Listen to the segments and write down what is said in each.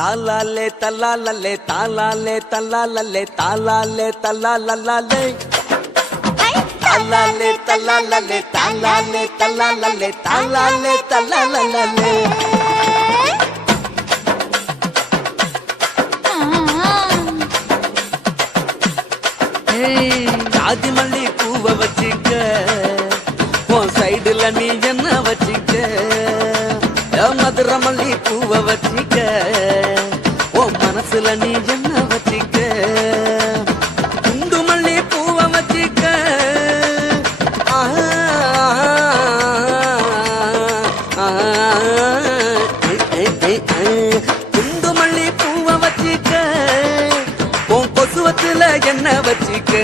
தாலாலே தல்லாலே தாலாலே தல்லாலே தாலாலே தல்லாலே தாலாலே தல்லாலே தாலாலே தல்லாலே தாலாலே தல்லாலே ஜாதி மல்லி பூவை வச்சிக்க உன் சைடுல நீ என்ன வச்சிக்க மதுரை மல்லி பூவை வச்சிக்க உன் மனசுல நீ என்ன வச்சிக்க குண்டு மல்லி பூவை வச்சிக்க குண்டு மல்லி பூவை வச்சிக்க உன் கொசுவத்துல என்ன வச்சிக்க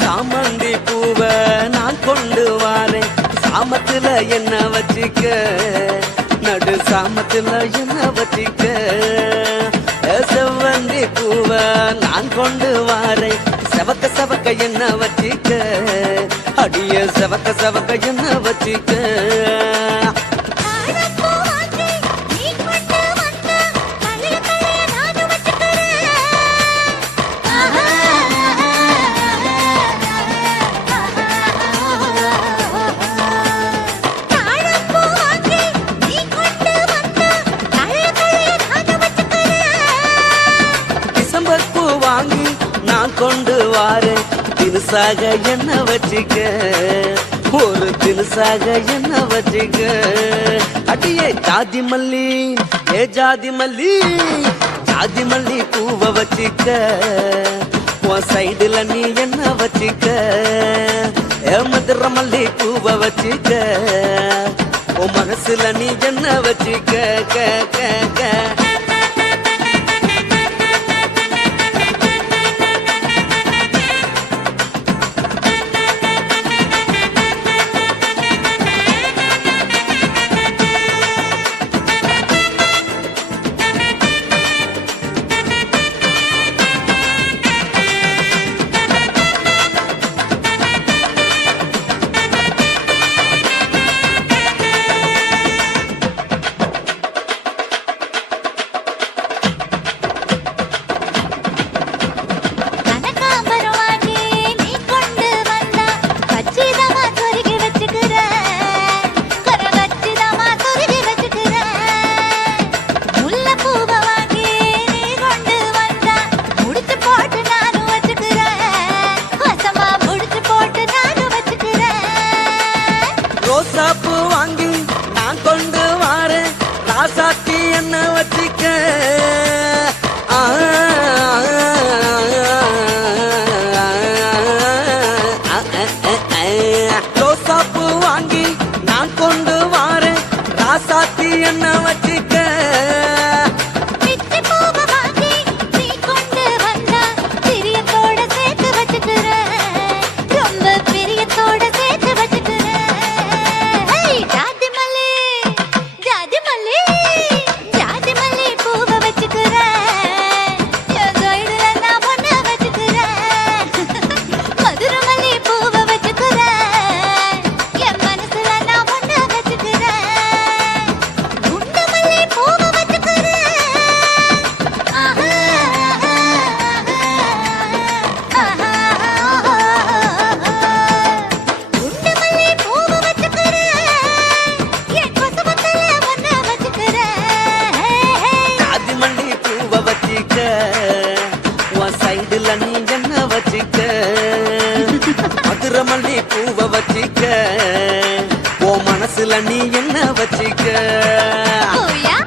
சாமந்தி பூவை நான் கொண்டு வாரேன் சாமத்துல என்ன வச்சிக்க நடு சாமத்துல என்ன வச்சிக்க செவ்வந்தி பூவை நான் கொண்டு வாரேன் செவக்க செவக்க என்ன வச்சிக்க அடிய செவக்க செவக்க என்ன வச்சிக்க வாங்கி நான் கொண்டு வாரேன் தினுசாக என்ன வச்சிக்க ஒரு தினுசாக என்ன வச்சிக்க அடியே ஜாதி மல்லி ஏ ஜாதி மல்லி ஜாதி மல்லி பூவை வச்சிக்க உன் சைடுல நீ என்ன வச்சிக்க ஏ மதுரை மல்லி பூவை வச்சிக்க உன் மனசுல நீ என்ன வச்சிக்க க க க ரோசாப்பூ வாங்கி நான் கொண்டு வாரேன் ராசாத்தி என்ன வச்சிக்க ரோசாப்பூ வாங்கி நான் கொண்டு வாரேன் ராசாத்தி என்ன வச்சிக்க குண்டு மனசுல நீ என்ன வச்சிக்க மதுர மல்லி பூவ வச்சிக்க ஓ மனசுல நீ என்ன வச்சிக்க ஓயா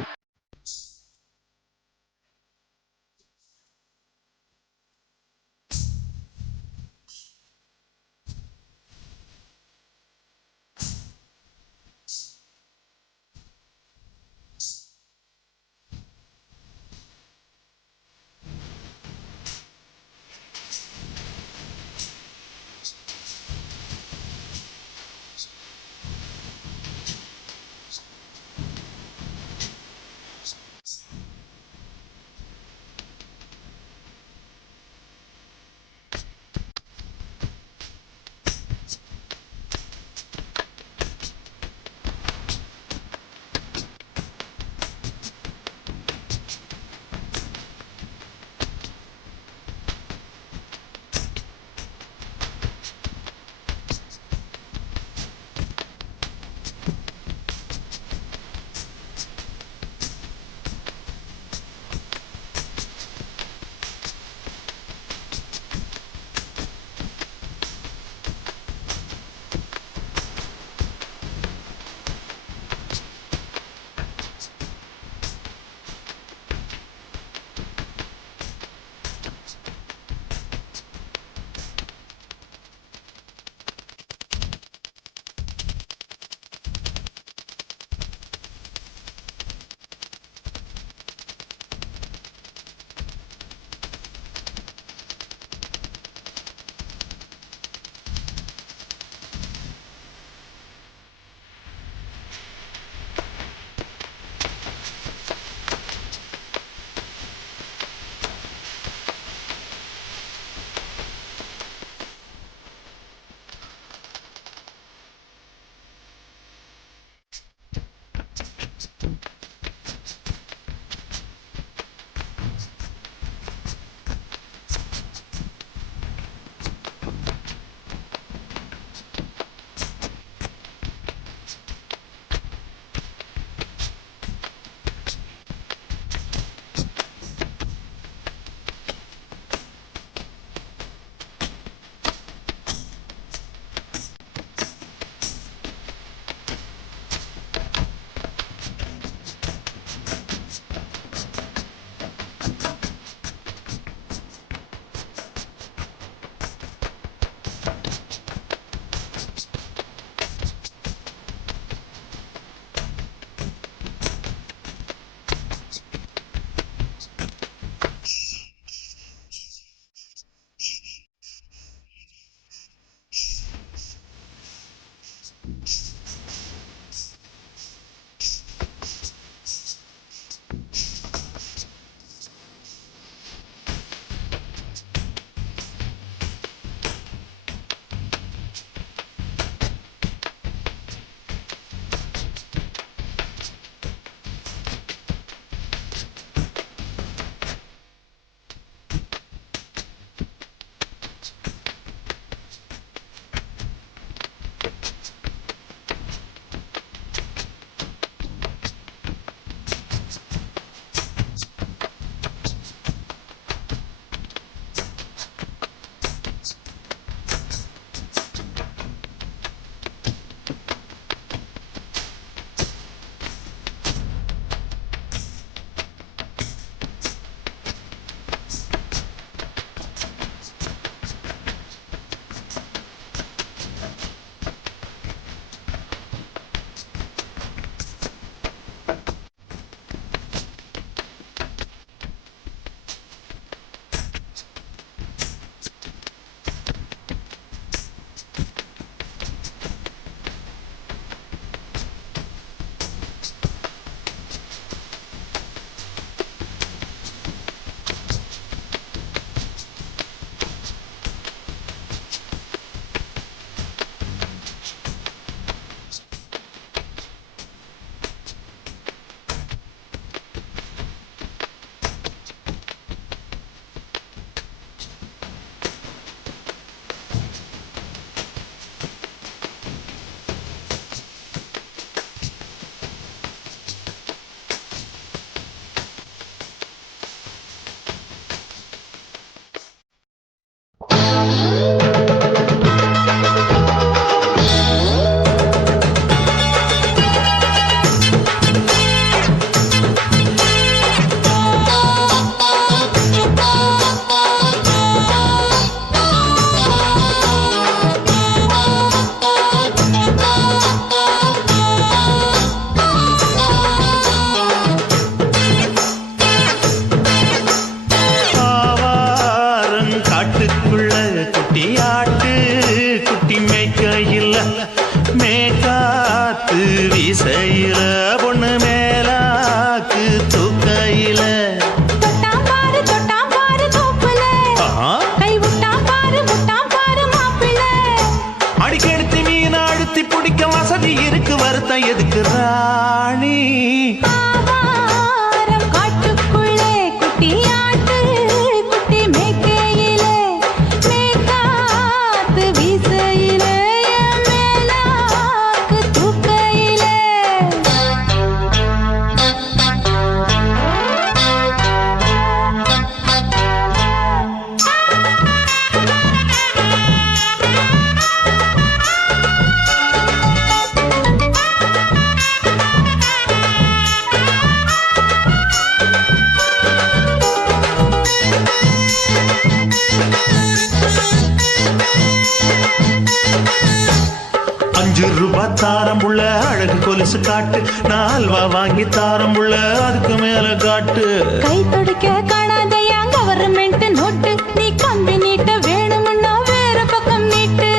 கொலுசு காட்டு, நான் அல்வா வாங்கி தாரம் புள்ள அதுக்கு மேல காட்டு. கை தொடுக்க காணாதையா கவர்மெண்ட் நோட்டு, நீ கம்பி நீட்ட வேணும்னா வேற பக்கம் நீட்டு.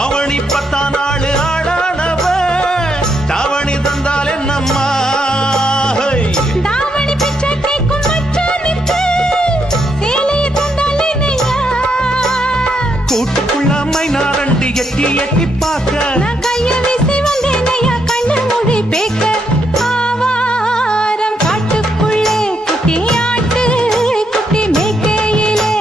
அவனி 10 நாள் ஆடானவ தாவணி தந்தால் என்னம்மா? தாவணி பிச்சை கேக்கும் மச்சானுக்கு சேலைய தந்தால் என்னையா? கூட்டுக்குள்ள மைனாரண்டி எட்டி எட்டி பார்க்க, நான் கைய வீசி வந்தேனையா கண்ணு மொழி பேக்க. ஆவாரம் காட்டுக்குள்ளே குட்டி ஆட்டு குட்டி மேய்க்கையிலே,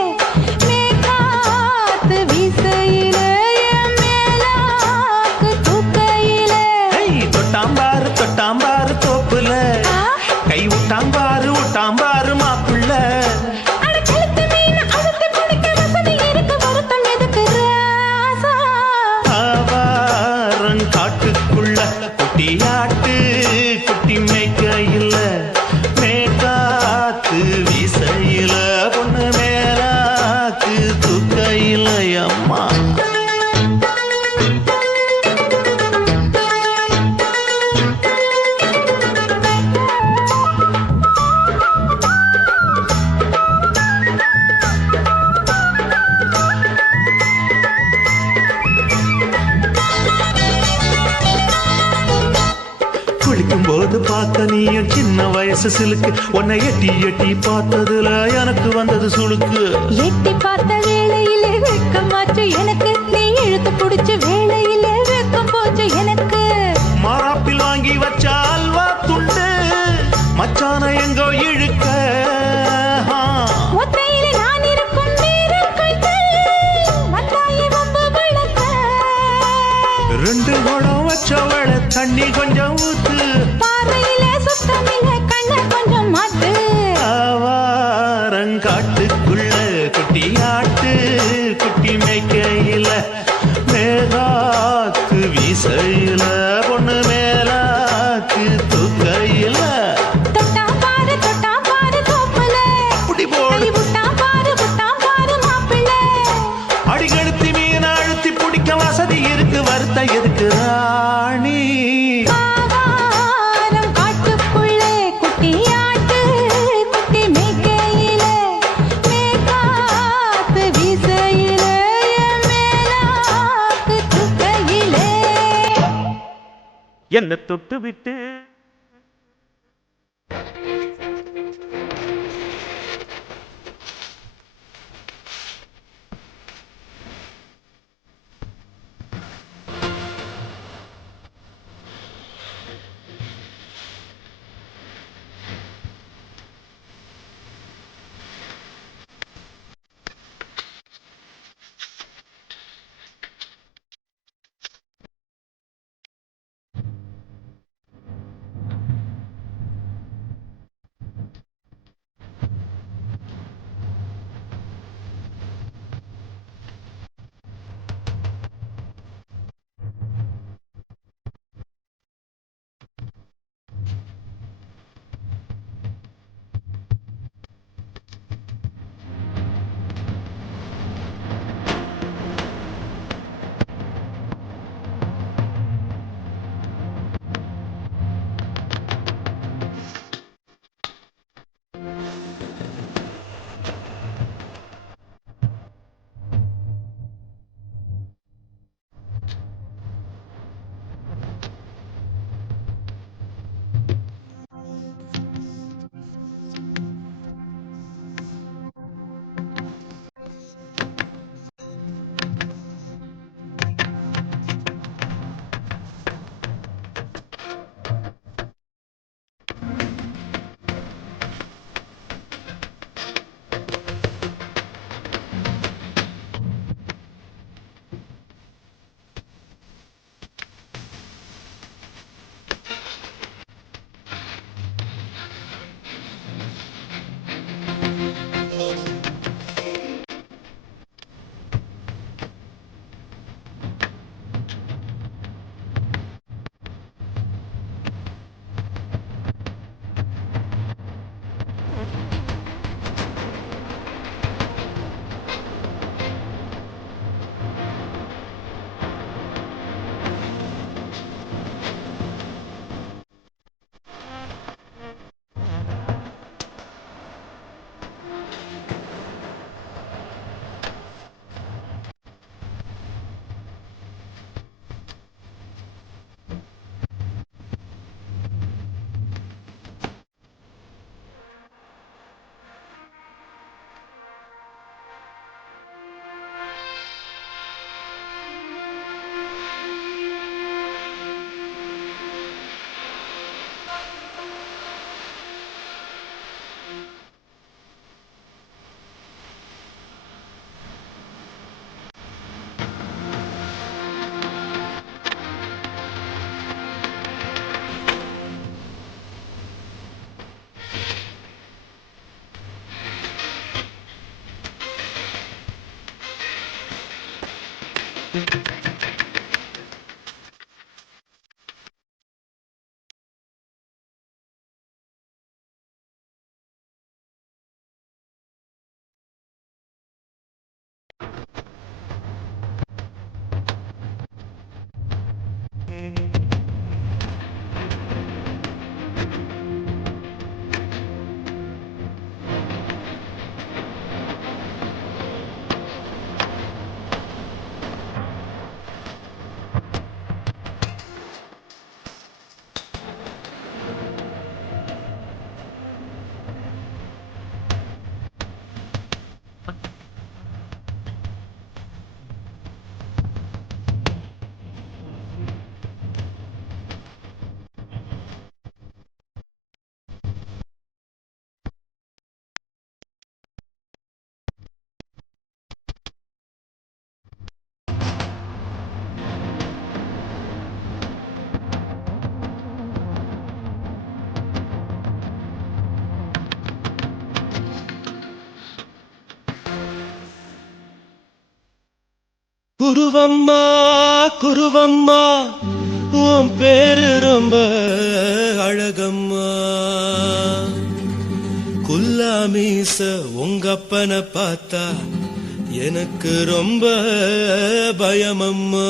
மேக்காத்து வீசையிலே, என் மேலாக்கு தூக்கையிலே. தொட்டாம்பாரு தோப்புல, கை விட்டாம்பாரு மாப்புள்ள. அட கழுத்து மீன் அழுத்து குடிக்க வசதி இருக்கு, வருத்தம் எதுக்கு ராசா? ஆவாரம் காட்டுக்குள்ள குட்டியாட்டு குட்டி மேய்க்கையில, மேக்காத்து வீசையில, பொண்ணு மேலாக்கு தூக்கையில. அம்மா குளிக்கும் போது பார்த்த நீயும் சின்ன வயசு சிலுக்கு, உன்னை எட்டி எட்டி பார்த்ததுல எனக்கு வந்தது சுளுக்கு. எட்டி பார்த்த வேளையிலே வெட்கமாச்சு எனக்கு, நீ இழுத்து புடிச்ச வேளையிலே வெட்கம் போச்சு எனக்கு. மாறாப்பில் வாங்கி வச்ச அல்வா துண்டு மச்சான எங்கோ இழுக்க. ஒத்தையிலே நான் இருக்கும் நேரம் கண்டு வந்தாயே வம்பு விளக்க. 2 குடம் வச்சவள தண்ணி கொஞ்சம் ஊத்து, பார்வையிலே சுத்தமில்லை கண்ண கொஞ்சம் மாத்து. ஆவாரங்காட்டுக்குள்ள குட்டியாட்டு குட்டி மேய்க்கையில, மேகாத்து வீசையில, பொண்ணு மேலாக்கு தூக்கையில. தொட்டாம் பாரு தோப்புல, அப்படி போடு கை விட்டாம் பாரு மாப்பிள்ளை. அடிகழுத்தி மீன் அழுத்தி பிடிக்க வசதி இருக்கு, வருத்த எதுக்கு ராணி? ஆவாரம் காட்டுக்குள்ளே குட்டி ஆட்டு குட்டி மேய்க்கையிலே, மேக்காத்து வீசையிலே, என் மேலாக்கு தூக்கையிலே. என்ன தொட்டு விட்டு குருவம்மா குருவம்மா உன் பேரு ரொம்ப அழகம்மா குல்லாமீச உங்கப்பனை பார்த்தா எனக்கு ரொம்ப பயமம்மா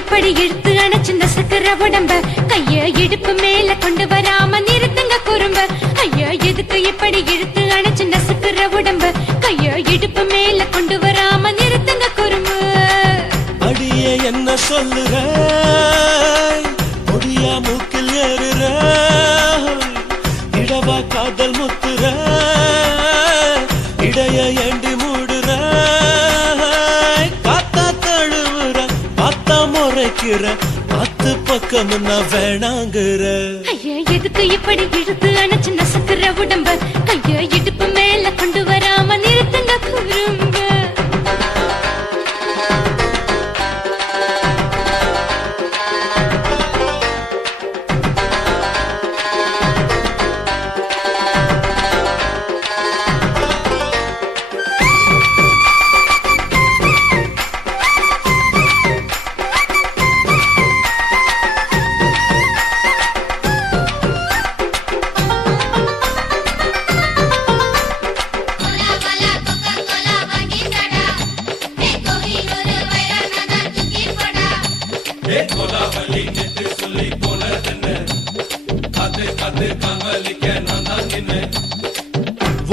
இப்படி இழுத்து அணைச்சு நசுக்கிற உடம்ப கைய இடுப்பு மேல கொண்டு வராம நிறுத்துங்க குறும்ப ஐயா எதுக்கு இப்படி இழுத்து அணைச்சு நசுக்கிற உடம்ப கைய இடுப்பு மேல கொண்டு வராம நிறுத்துங்க குறும்பு அடியே என்ன சொல்லுற பொடியா மூக்கில் ஏறுற இடவா காதல் முத்துற இடைய ஏண்டி மூடுற காத்தா தழுவுற பார்த்தா முறைக்கிற பத்து பக்கம் நான் வேணாங்குற ஐயா எதுக்கு இப்படி இழுத்து அணைச்சு நசுக்கிற உடம்ப கைய இடுப்பு மேல கொண்டு வராம நிறுத்துங்க குறும்ப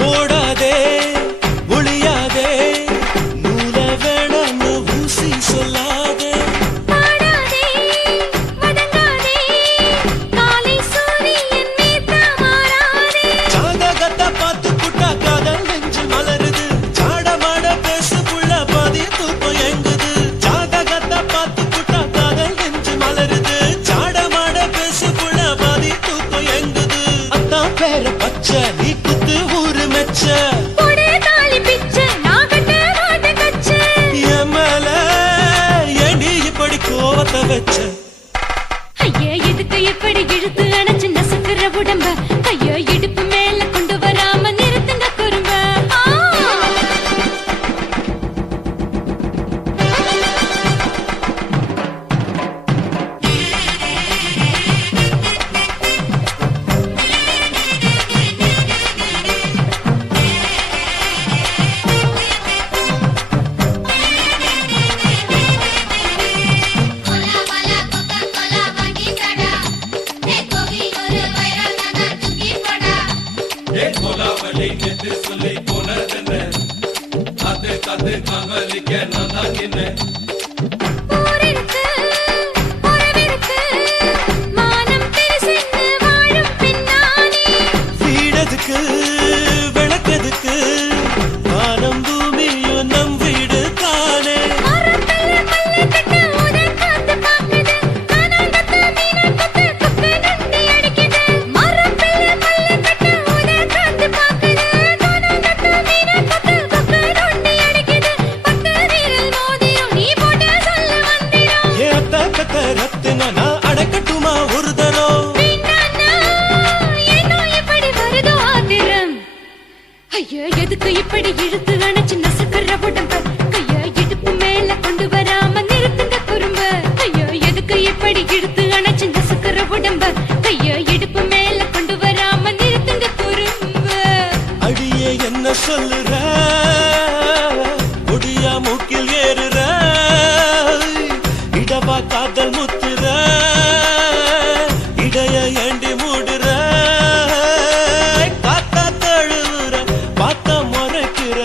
ஓடாதே ஒளியாதே நூல வேணான்னு ஊசி சொல்லாதே ஜாதகத்தை பார்த்து புட்டா காதல் நெஞ்சு மலருது சாடமாட பேசு புள்ள பாதி தூக்கம் எங்குது ஜாதகத்தை பார்த்து புட்டா காதல் நெஞ்சு மலருது சாடமாட பேசு புள்ள பாதி தூக்கம் எங்குது அத்தான் பேர பச்சை நீ குத்து ஊரு மெச்ச கோவத்தை வச்ச ஐயா எதுக்கு இப்படி இழுத்து அணைச்சு நசுக்கிற உடம்ப கைய இடுப்பு மேல கொண்டு வராம நிறுத்துங்க குறும்ப வீடதுக்கு விளக்கதுக்கு இப்படி இழுத்து அணைச்சு நசுக்குற உடம்ப கைய இடுப்பு மேல கொண்டு வராம நிறுத்துங்க குறும்ப ஐயோ எதுக்கு இப்படி இழுத்து அணைச்சு நசுக்குற உடம்ப கைய இடுப்பு மேல கொண்டு வராம நிறுத்துங்க குறும்ப அடியே என்ன சொல்லுற முடியா மூக்கில் ஏறுற இடவா காதல் முத்துற இடைய ஏண்டி மூடுற காத்தா தழுவுற பார்த்த முறைக்கிற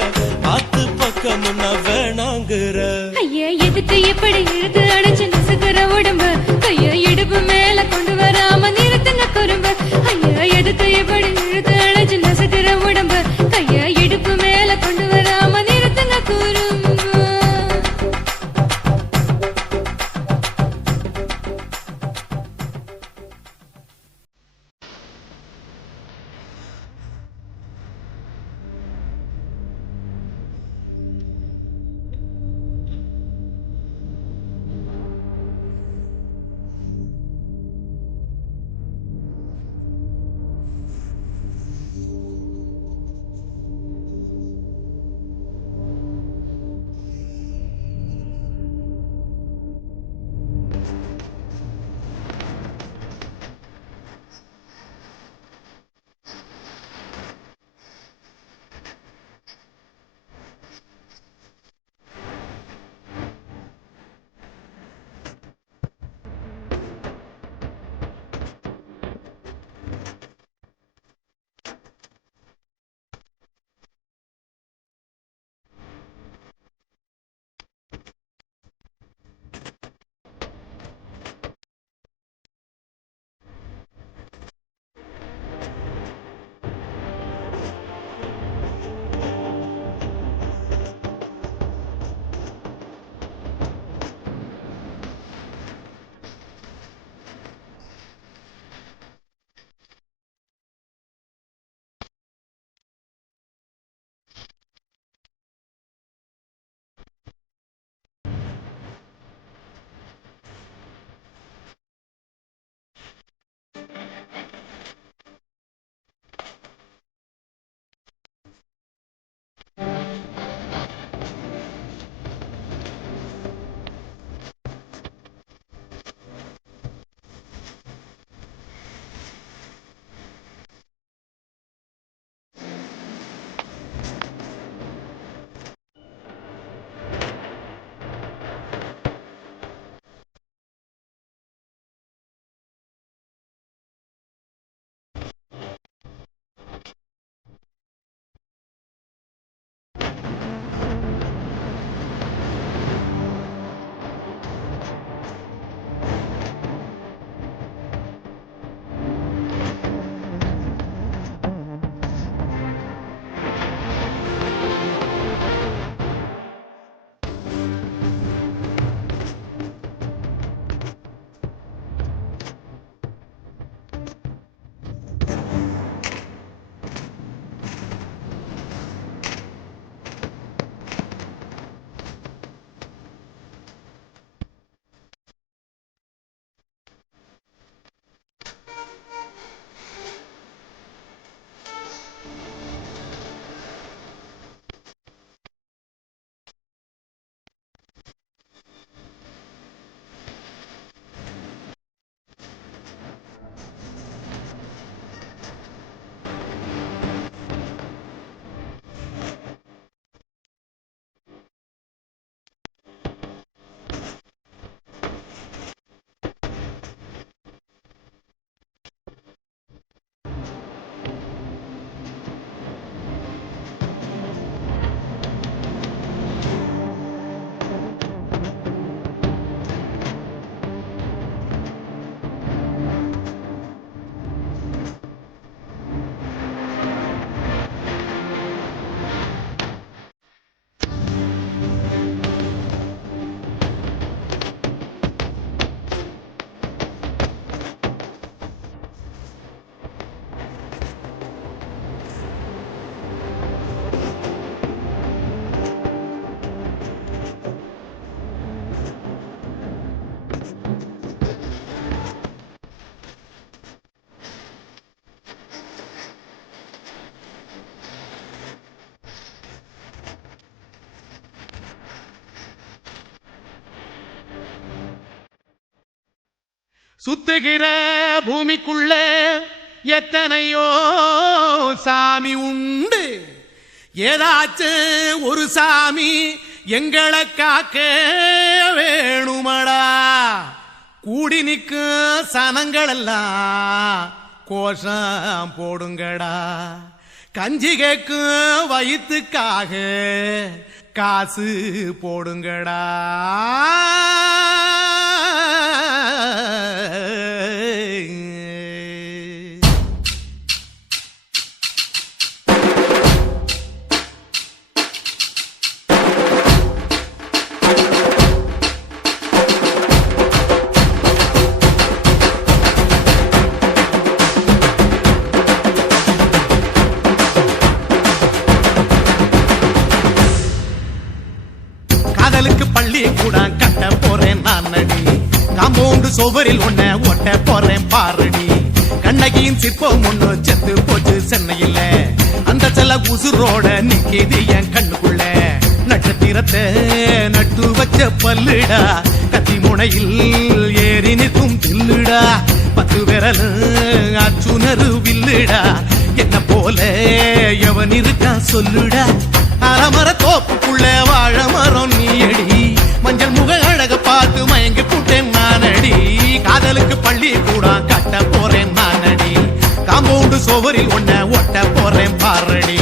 சுத்துகிற பூமிக்குள்ள எத்தனையோ சாமி உண்டு, ஏதாச்சும் ஒரு சாமி எங்களை காக்க வேணுமடா. கூடி நிற்கும் சனங்கள் எல்லாம் கோஷம் போடுங்கடா. கஞ்சி கேக்கும் வயிற்றுக்காக காசு போடுங்கடா. காதலுக்கு பள்ளி கூட கட்ட போறேன் நான் அடி, காம்பவுண்டு சுவரில் ஒன்ன ஒட்ட போறேன் பாரடி. கண்ணகியின் சிற்பம் ஒண்ணு செத்து போச்சு சென்னையில, அந்த செல்ல உசுரோட நிக்கிது என் கண்ணுக்குள்ள. நட்சத்திரத்தை நட்டு வச்ச பல்லுடா, கத்தி முனையில் ஏறி நிற்கும் தில்லுடா. 10 விரல் அச்சுணரு வில்லுடா, என்ன போல எவன் இருக்கா சொல்லுடா. அலமர தோப்புக்குள்ள வாழ மரம் நீயடி, மஞ்சள் முக அழக பார்த்து மயங்கி போட்டேன் நானடி. காதலுக்கு பள்ளி கூட கட்ட போறேன் நானடி, காம்பவுண்டு சுவரில் ஒன்ன ஒட்ட போறேன் பாரடி.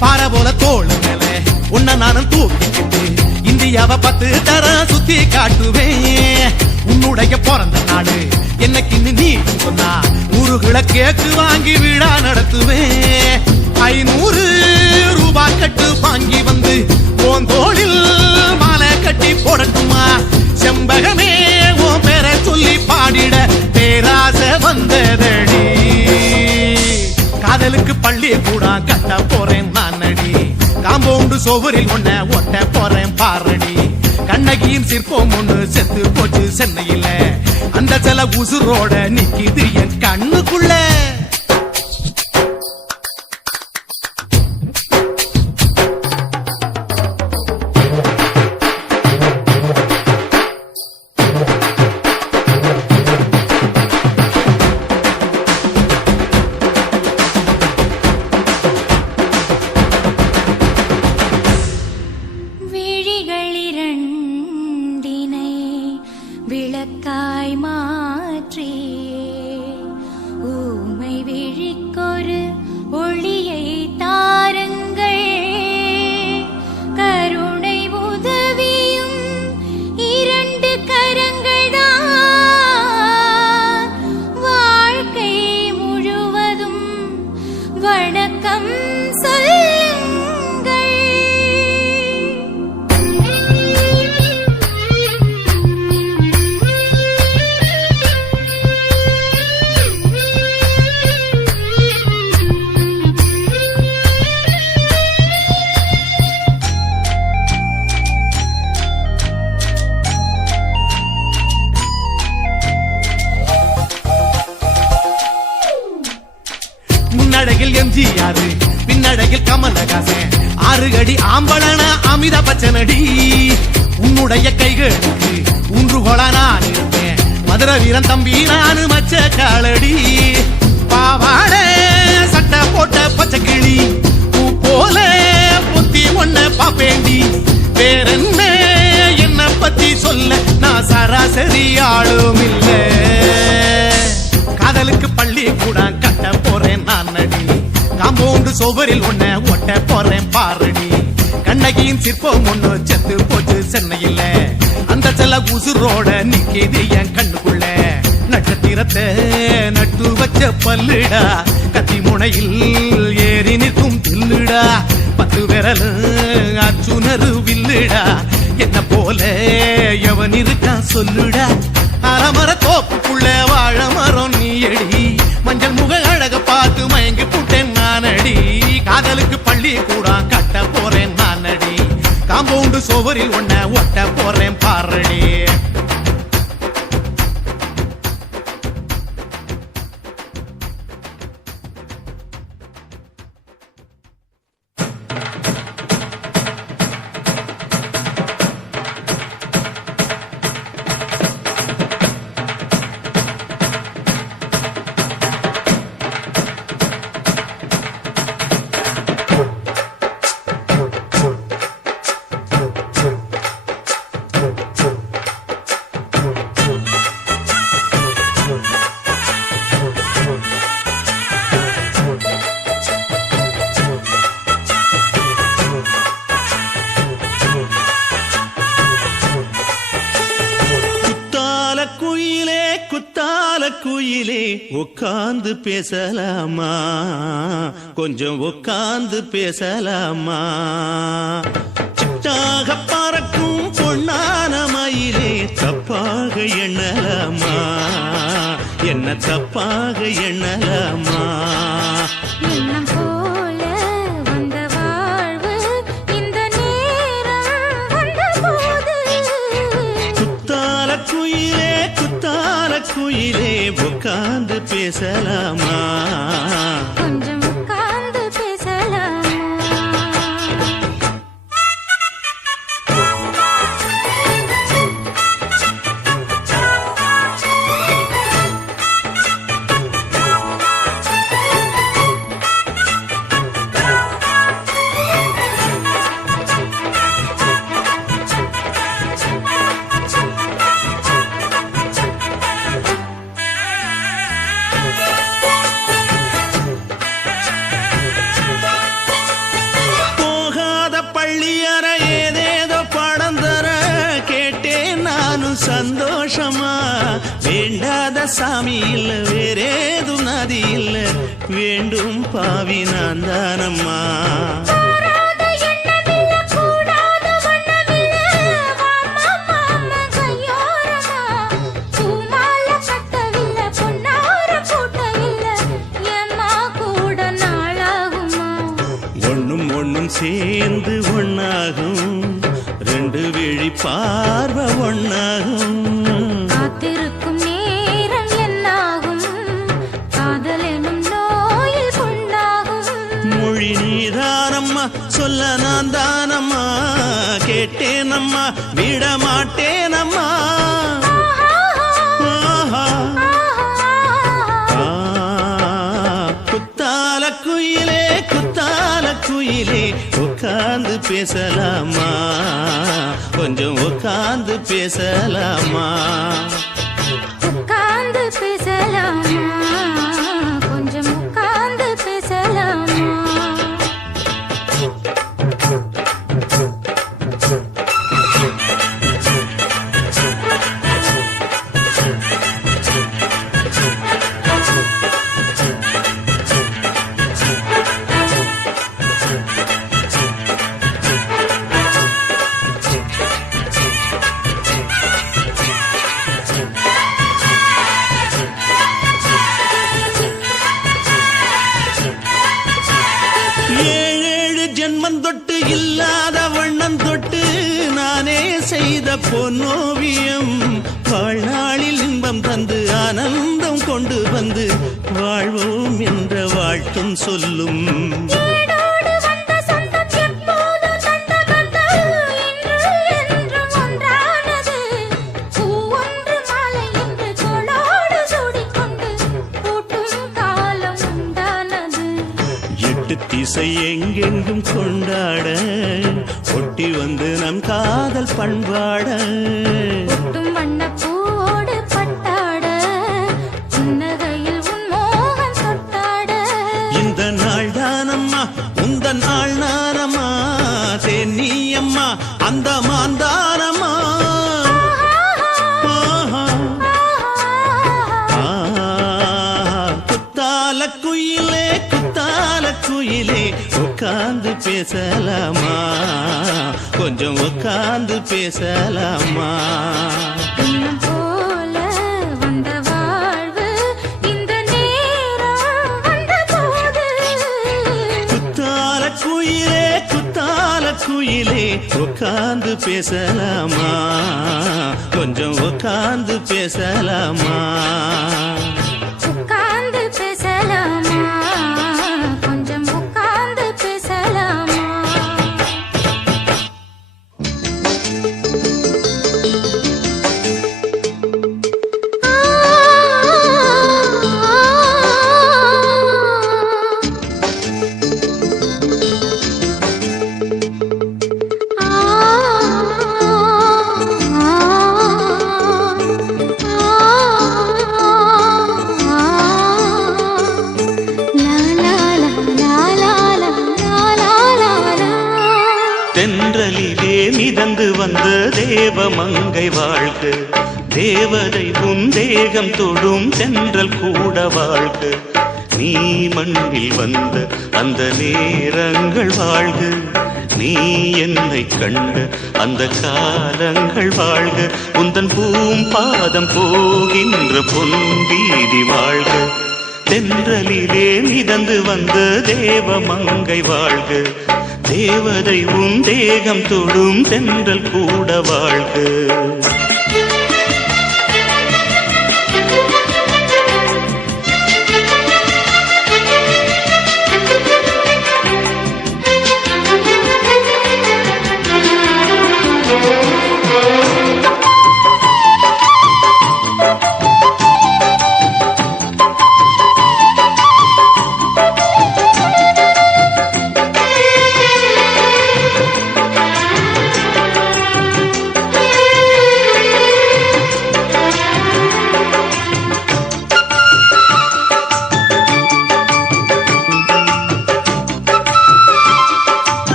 பாறை போல தோளு மேல உன்ன நானும் தூக்கிக்கிட்டு இந்தியாவை 10 தரம் சுத்தி காட்டுவேன். உன்னுடைய பிறந்த நாடு என்னைக்கு நீ சொன்னா 100 கிலோ கேக்கு வாங்கி விழா நடத்துவேன். 500 ரூபாய் கட்டு வாங்கி வந்து உன் தோளில் மாலை கட்டி போடட்டுமா. செம்பகமே உன் பேரை சொல்லி பாடிட பேராசை வந்ததடி. காதலுக்கு பள்ளி கூட கட்ட போறேன் நானடி, காம்பவுண்டு சுவரில் ஒன்ன ஒட்ட போறேன் பாரடி. கண்ணகியின் சிற்பம் ஒண்ணு செத்து போச்சு சென்னையில, அந்த சில உசுரோட நிக்கிது என் கண்ணுக்குள்ள. விளக்காய் மாற்றியே ஊமை விழிக்கொரு ஒளியை தாருங்கள். கருணை உதவியும் 2 கரங்கள்தான், வாழ்க்கை முழுவதும் வணக்கம் சொல்லுங்கள். முன்னழகில் எம்ஜிஆர், பின்னழகில் கமலஹாசன், 6 அடி ஆம்பளன அமிதாப் பச்சனடி. உன்னுடைய கைகளுக்கு ஊன்றுகோல நான் இருப்பேன், மதுரை வீரன் தம்பி நானு மச்ச காலடி. பாவாட சட்டை போட்ட பச்சை கிளி பூ போல பொத்தி ஒன்ன பாப்பேண்டி. வேறென்ன என்ன பத்தி சொல்ல நான் சராசரி ஆளும் இல்ல. காதலுக்கு பள்ளி கூட கட்ட போறேன் நானடி, காம்பவுண்டு சுவரில் ஒன்ன ஒட்ட போறேன் பாரடி. கண்ணகியின் சிற்பம் ஒண்ணு செத்து போச்சு சென்னையில, அந்த செல்ல உசுரோட நிக்கிது என் கண்ணுக்குள்ள. நட்சத்திரத்தை நட்டு வச்ச பல்லுடா, கத்தி முனையில் ஏறி நிற்கும் தில்லுடா. 10 விரல் அச்சுணரு வில்லுடா, என்ன போல எவன் இருக்கா சொல்லுடா. அலமர தோப்புக்குள்ள வாழ மரம் நீயடி, மஞ்சள் முக அழக பார்த்து மயங்கி போட்டேன் நானடி. காதலுக்கு பள்ளி பள்ளி கூட கட்ட போறேன் நானடி காம்பவுண்டு சுவரில் ஒன்ன ஒட்ட போறேன் பாரடி குயிலே உட்கார்ந்து பேசலாமா கொஞ்சம் உட்கார்ந்து பேசலாமா சிட்டாக பறக்கும் பொன்னான மயிலே தப்பாக எண்ணலாமா என்ன தப்பாக எண்ணலாமா எண்ணம் போல வந்த வாழ்வு இந்த நேரம் வந்தபோது குத்தால குயிலே உட்கார்ந்து பேசலாமா கொஞ்சம் உட்கார்ந்து பேசலாமா சந்தோஷமா வேண்டாத சாமி இல்ல வேறேதும் நதி இல்ல வேண்டும் பாவி நான் தானம்மா ஒண்ணும் ஒண்ணும் சேர்ந்து ஒண்ணாகும் ரெண்டு விழி பார்வை ஒண்ணாகும் காத்திருக்கும் நேரம் என்னாகும் காதல் எனும் நோயில் புண்ணாகும் மொழி நீதானம்மா சொல்ல நான் தானம்மா கேட்டேனம்மா விட மாட்டேனம்மா குத்தால குயிலே உட்கார்ந்து பேசலாமா கொஞ்சம் உட்கார்ந்து பேசலாமா உட்கார்ந்து பேசலாமா கொஞ்சம் உட்கார்ந்து பேசலாமா தொட்டு இல்லாத வண்ணம் தொட்டு நானே செய்த பொன்னோவியம் வாழ்நாளில் இன்பம் தந்து ஆனந்தம் கொண்டு வந்து வாழ்வோம் என்ற வாழ்த்தும் சொல்லும் திசை எங்கெங்கும் கொண்டாட ஒட்டி வந்து நம் காதல் பண்பாட வண்ணப்பூவோடு பட்டாட புன்னகையில் உன் மோகம் தொட்டாட இந்த நாள் தானம்மா உந்த நாள் நானம்மா தென்னியம்மா அந்த மாந்தானம்மா குயிலே உட்கார்ந்து பேசலாமா கொஞ்சம் உட்கார்ந்து பேசலாமா போல வந்த வாழ்வு இந்த நேரம் வந்தபோது குத்தால குயிலே உட்கார்ந்து பேசலாமா கொஞ்சம் உட்கார்ந்து பேசலாமா உட்கார்ந்து பேசலாமா கொஞ்சம் உட்கார்ந்து பேசலாமா தென்றலிலே மிதந்து வந்த தேவமங்கை வாழ்க தேவதை உன் தேகம் தொடும் தென்றல் கூட வாழ்க நீ மண்ணில் வந்த அந்த நேரங்கள் வாழ்க நீ என்னை கண்ட அந்த காலங்கள் வாழ்க உந்தன் பூம்பாதம் போகின்ற பொன்வீதி வாழ்க தென்றலிலே மிதந்து வந்த தேவமங்கை வாழ்க தேவதை உன் தேகம் தொடும் தென்றல் கூட வாழ்க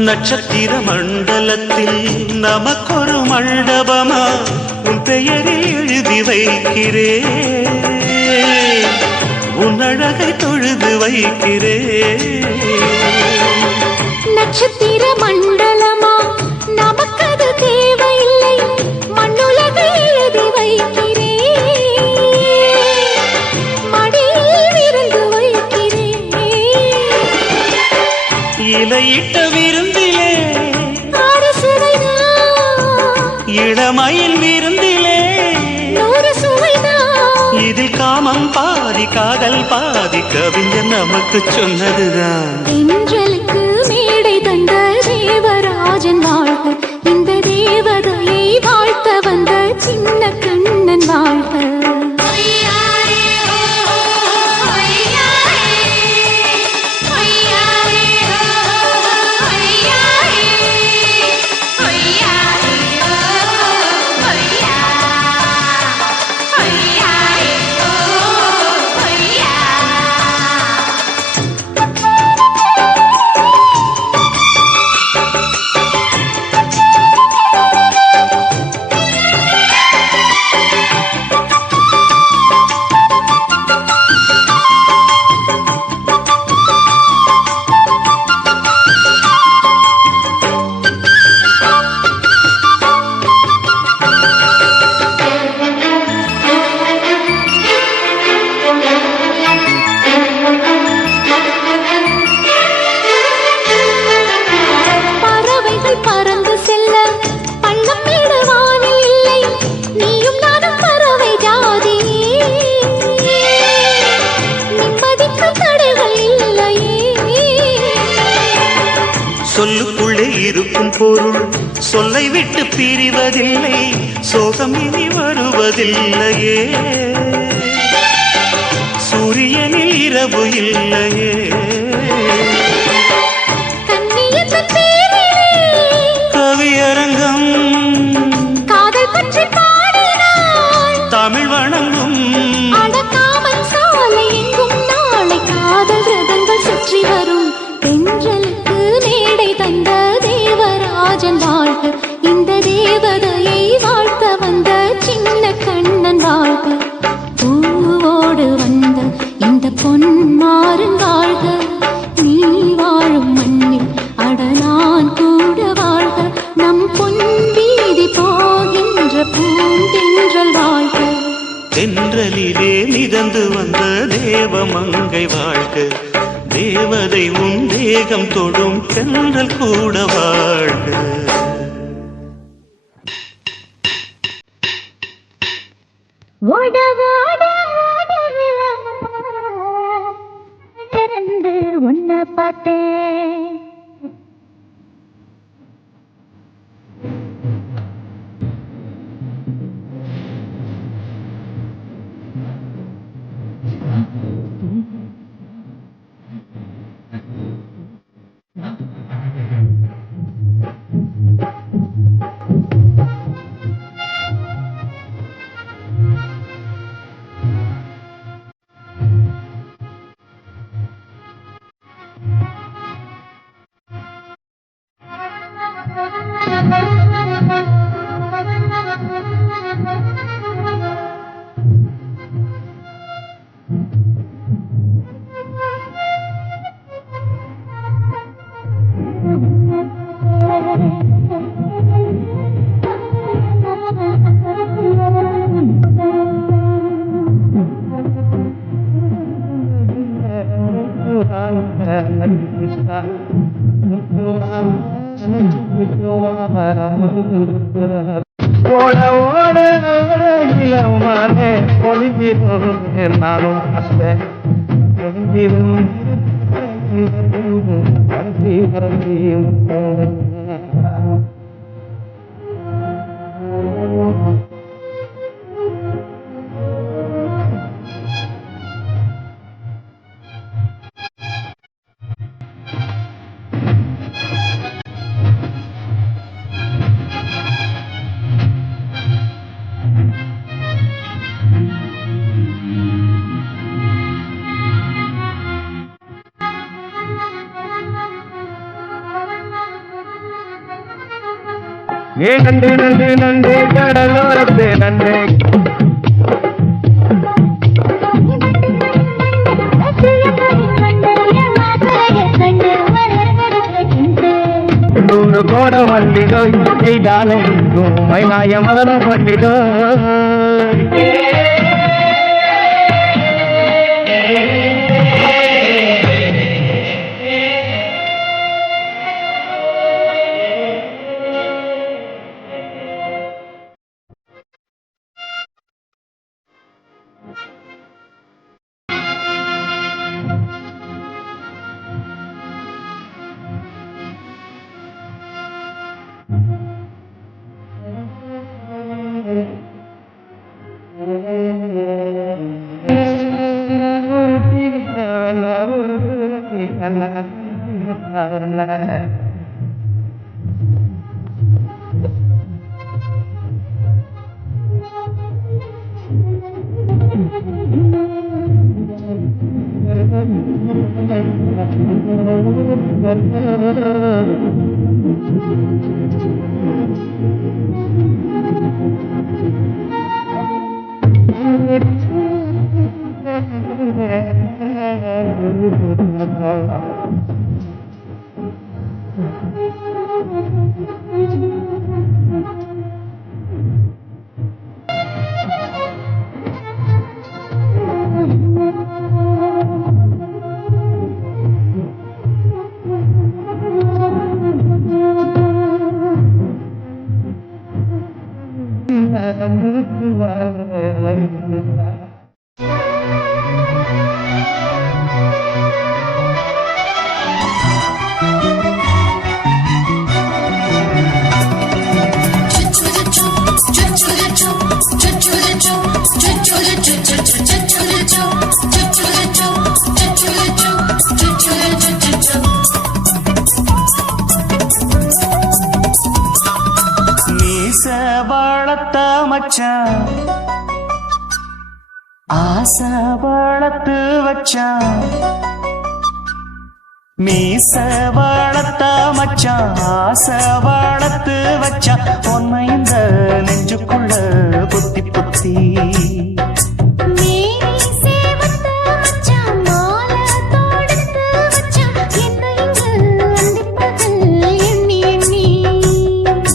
நட்சத்திர மண்டலத்தில் நமக்கொரு மண்டபமா உன் பெயரில் எழுதி வைக்கிறேன் உன் அழகை தொழுது வைக்கிறேன் நட்சத்திர மண்டலமா நமக்கது தேவையில்லை மண்ணுலகை எழுதி வைக்கிறேன் மடியில் விருந்து வைக்கிறேன் இலையிட்ட விருந்திலே ஆறு சுவைதான் இளமயில் விருந்திலே நூறு சுவைதான் இதில் காமம் பாதி காதல் பாதி கவிஞர் நமக்கு சொன்னதுதான் தென்றலுக்கு மேடை தந்த தேவராஜன் வாழ்க இந்த தேவதையை வாழ்த்த வந்த சின்ன கண்ணன் வாழ்க சொல்லுக்குள்ளே இருக்கும் பொருள் சொல்லை விட்டு பிரிவதில்லை சோகம் இனி வருவதில்லையே சூரியனில் இரவு இல்லையே கவியரங்கம் காதல் பற்றி பாடினாள் தமிழ் வணங்கும் அடக்காமல் சாலை எங்கும் நாளை காதல் ரதங்கள் சுற்றி வரும் தென்றலுக்கு மேடை தந்த தேவராஜன் வாழ்க இந்த தேவதையை வாழ்த்த வந்த சின்ன கண்ணன் வாழ்க பூவோடு வந்த இந்த பொன்மாறன் வாழ்க கடலிலே மிதந்து வந்த தேவமங்கை வாழ்க, தேவதை உன் தேகம் தொடும் தென்றல் கூட வாழ்க. ஓட ஓட திறந்து உன்னை பார்த்தேன். ஓட ஓட இளமானே பொழிஞ்சிரும் நானும் அஸ்தேன் ஏ நன்றி நன்றி நன்றி கடலோரத்தே நன்றி நூறு கோட வண்டிதோ செய்தாலும் மைனாய மதனம் பண்ணிதோ மச்சான் ஆசை வளர்த்து வச்சான் மீச வளர்த்த மச்சான் ஆசை வளர்த்து வச்சான் பொன்னை இந்த நெஞ்சுக்குள்ள புத்தி புத்தி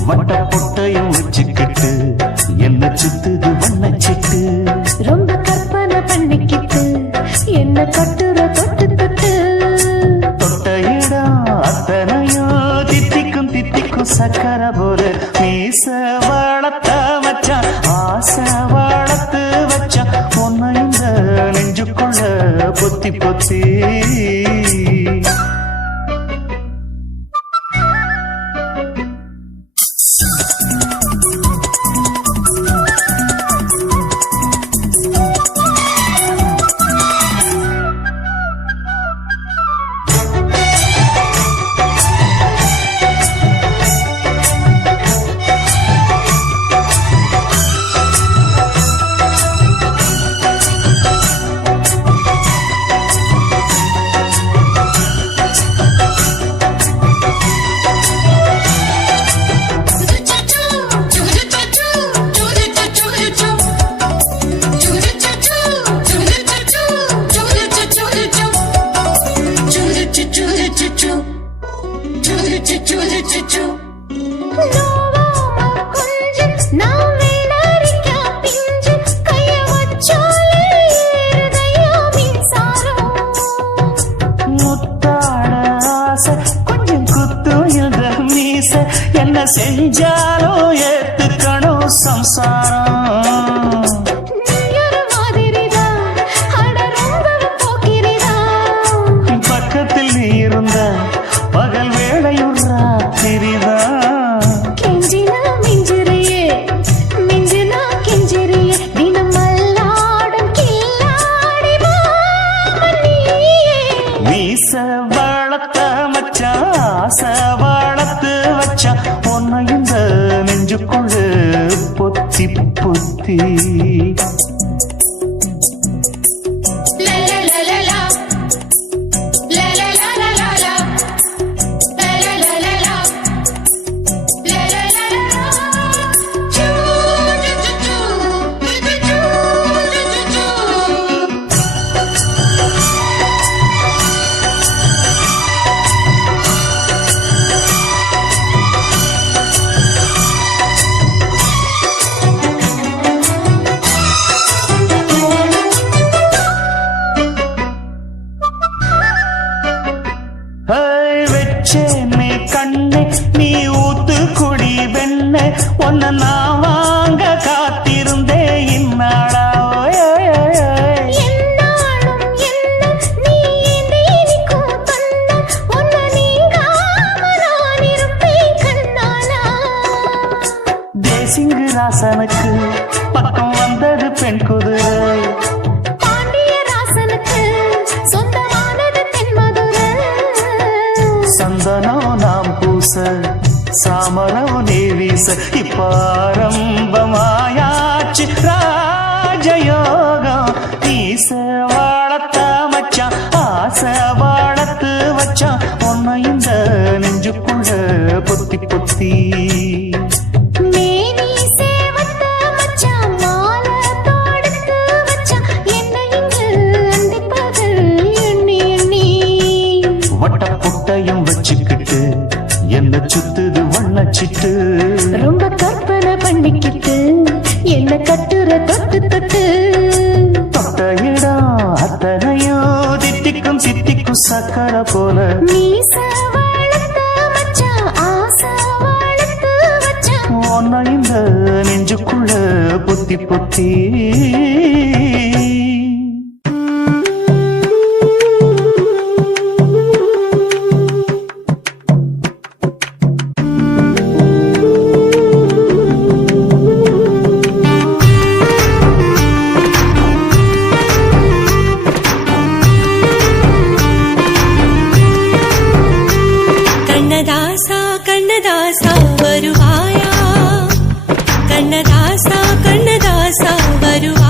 வட்ட பொட்டையும் வச்சுக்கிட்டு என்ன சுத்துது வண்ண சிட்டு ரொம்ப புத்தி வெச்சேனே கண்ணே நீ ஊத்து குடி வெண்ண ஒன்ன நான் வாங்க காத்திருந்தே இந்நாளா தேசிங்கு ராசனுக்கு பக்கம் வந்தது பெண் குதிரை சந்தனம் நாம் பூச சாமரம் நீ வீச இப்பாரம்பமாயாச்சு ராஜயோகம் ஈச வாழத்த மச்சான் ஆசை வாழத்து வச்சான் உன்னை இந்த நெஞ்சுக்குள்ள பொத்தி பொத்தி வட்டப்புட்டையும் வச்சுக்கிட்டு என்ன சுத்துது வண்ணச்சிட்டு ரொம்ப கற்பனை பண்ணிக்கிட்டு என்ன கட்டுற தொட்டு தொட்டு தொட்ட இடம் அத்தனையோ தித்திக்கும் சித்திக்கும் சக்கரை போல உன்னை இந்த நெஞ்சுக்குள்ள பொத்தி பொத்தி கண்ணதாசா வருவாயா கண்ணதாசா வருவாயா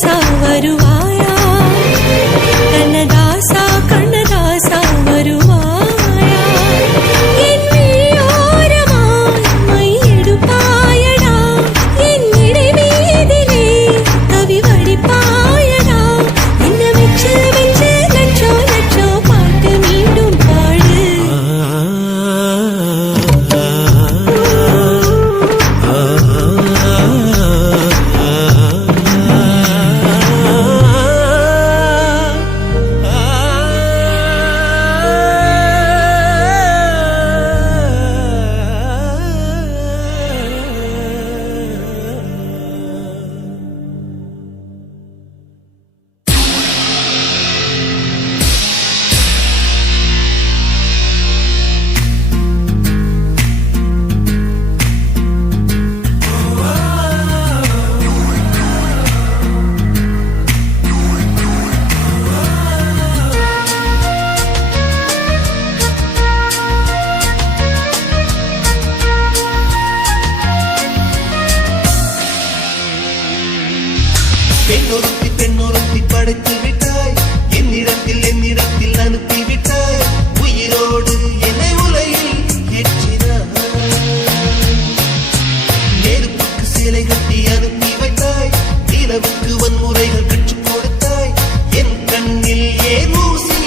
கண்ணதாசா வருவாயா கண்ணதாசா கண்ணதாசா வருவாயா என் விழியோரமாய் மை எடுப்பாயடா என் இடைவீதிலே கவி வடிப்பாயடா என்ன வெச்சு வெச்சு லட்சோ லட்சோ பாட்டு மீண்டும் பாடு பெண்ணொருத்தி படைத்து விட்டாய் என்னிடத்தில் அனுப்பி விட்டாய் உயிரோடு என்னை உலையில் ஏற்றினாய் நெருப்புக்கு சிலை கட்டி அனுப்பி வைத்தாய் நிலவுக்கு வன்முறைகள் கற்றுக் கொடுத்தாய் என் கண்ணில் ஏன் ஊசி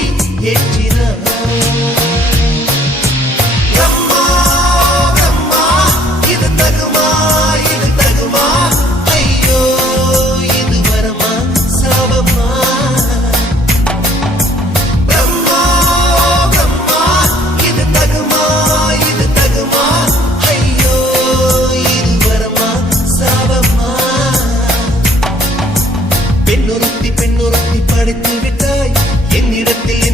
ஏற்றினாய் பிரம்மா பிரம்மா இது தகுமா இது தகுமா ஐயோ இது வரமா சாபமா பிரம்மா பிரம்மா இது தகுமா ஐயோ இது வரமா சாபமா பெண்ணொருத்தி படைத்து விட்டாய் என்னிடத்தில்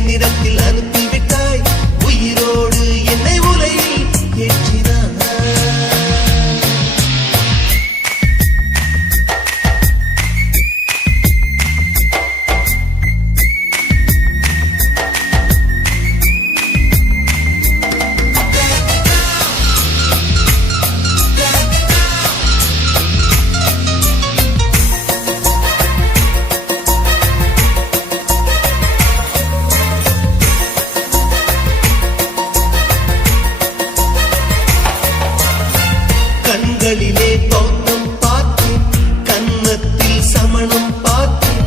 அனுப்பி விட்டாய் உயிரோடு என்னை உலையில் ஏற்றினாய் கண்களிலே பௌத்தம் பார்த்தேன் கன்னத்தில் சமணம் பார்த்தேன்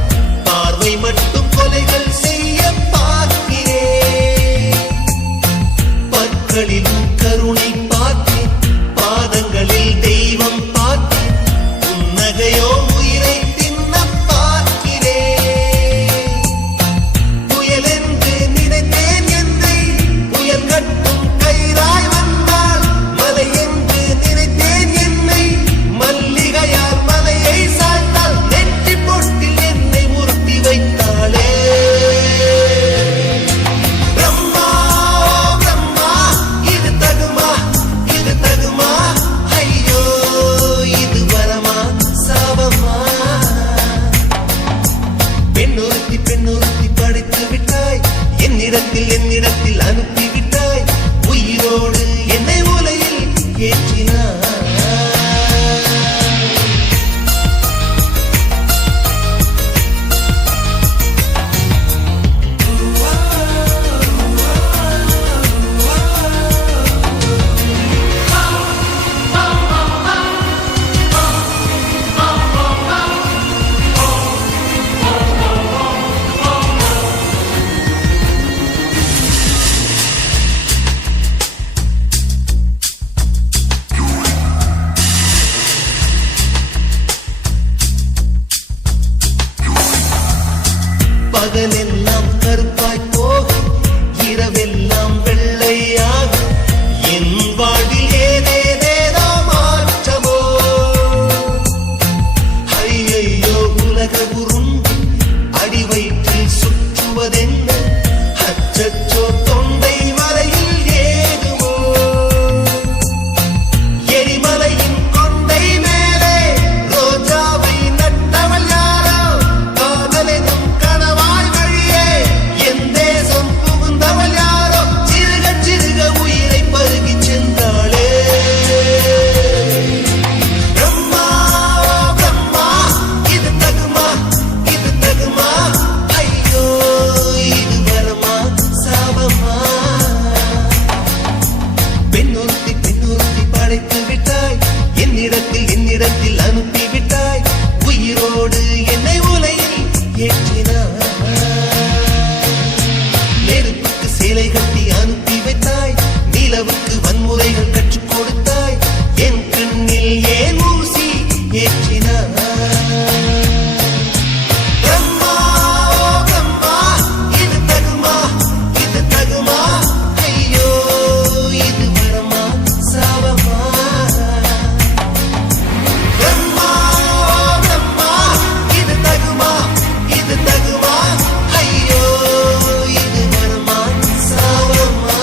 பார்வை மட்டும் கொலைகள் செய்ய பார்க்கிறேன் பற்களிலும் கருணை பார்த்தேன் பாதங்களில் தெய்வம் பார்த்தேன் புன்னகையோ உயிரை தின்ன பார்க்கிறேன் புயல் என்று நினைத்தேன் என்னை புயல் கட்டும் கயிறாய் வந்தால் மலை என்று நினைத்தேன் என்னை மல்லிகையால் மலையை சாய்த்தால் நெற்றி பொட்டில் என்னை உறுத்தி வைத்தாளே பிரம்மா பிரம்மா இது தகுமா ஐயோ இது வரமா சாபமா பெண்ணொருத்தி படைத்து விட்டாய் என்னிடத்தில் அனுப்பி விட்டாய் உயிரோடு என்னை உலையில் ஏற்றினாய் பகலெல்லாம் கருப்பாய் போகும் இரவெல்லாம் வெள்ளையாகும் என் வாழ்வில் ஏதேதேதோ மாற்றமோ ஐயையோ உலக உருண்டு அடி வயிற்றில் சுற்றுவதென்ன அச்சச்சோ தொண்டை வரையில் ஏதுமோ எரிமலையின் கொண்டை மேலே ரோஜாவை நட்டவள் யாரோ காதலெனும் கணவாய் வழியே ஏற்றினாய். நெருப்புக்கு சேலை கட்டி அனுப்பி வைத்தாய், நிலவுக்கு வன்முறைகள் கற்றுக் கொடுத்தாய், என் கண்ணில் ஏன் ஊசி ஏற்றினாய். பிரம்மா, பிரம்மா, இது தகுமா, இது தகுமா, ஐயோ இது வரமா சாவமா. பிரம்மா, பிரம்மா, இது தகுமா, இது தகுமா, ஐயோ இது வரமா சாவமா.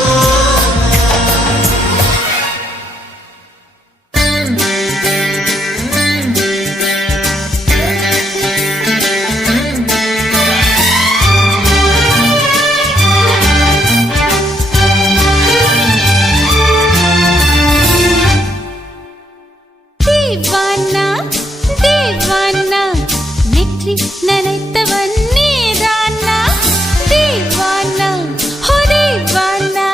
தீவானா தீவானா நெற்றி நனைத்தவன் நீதானா. தீவானா ஹோ தீவானா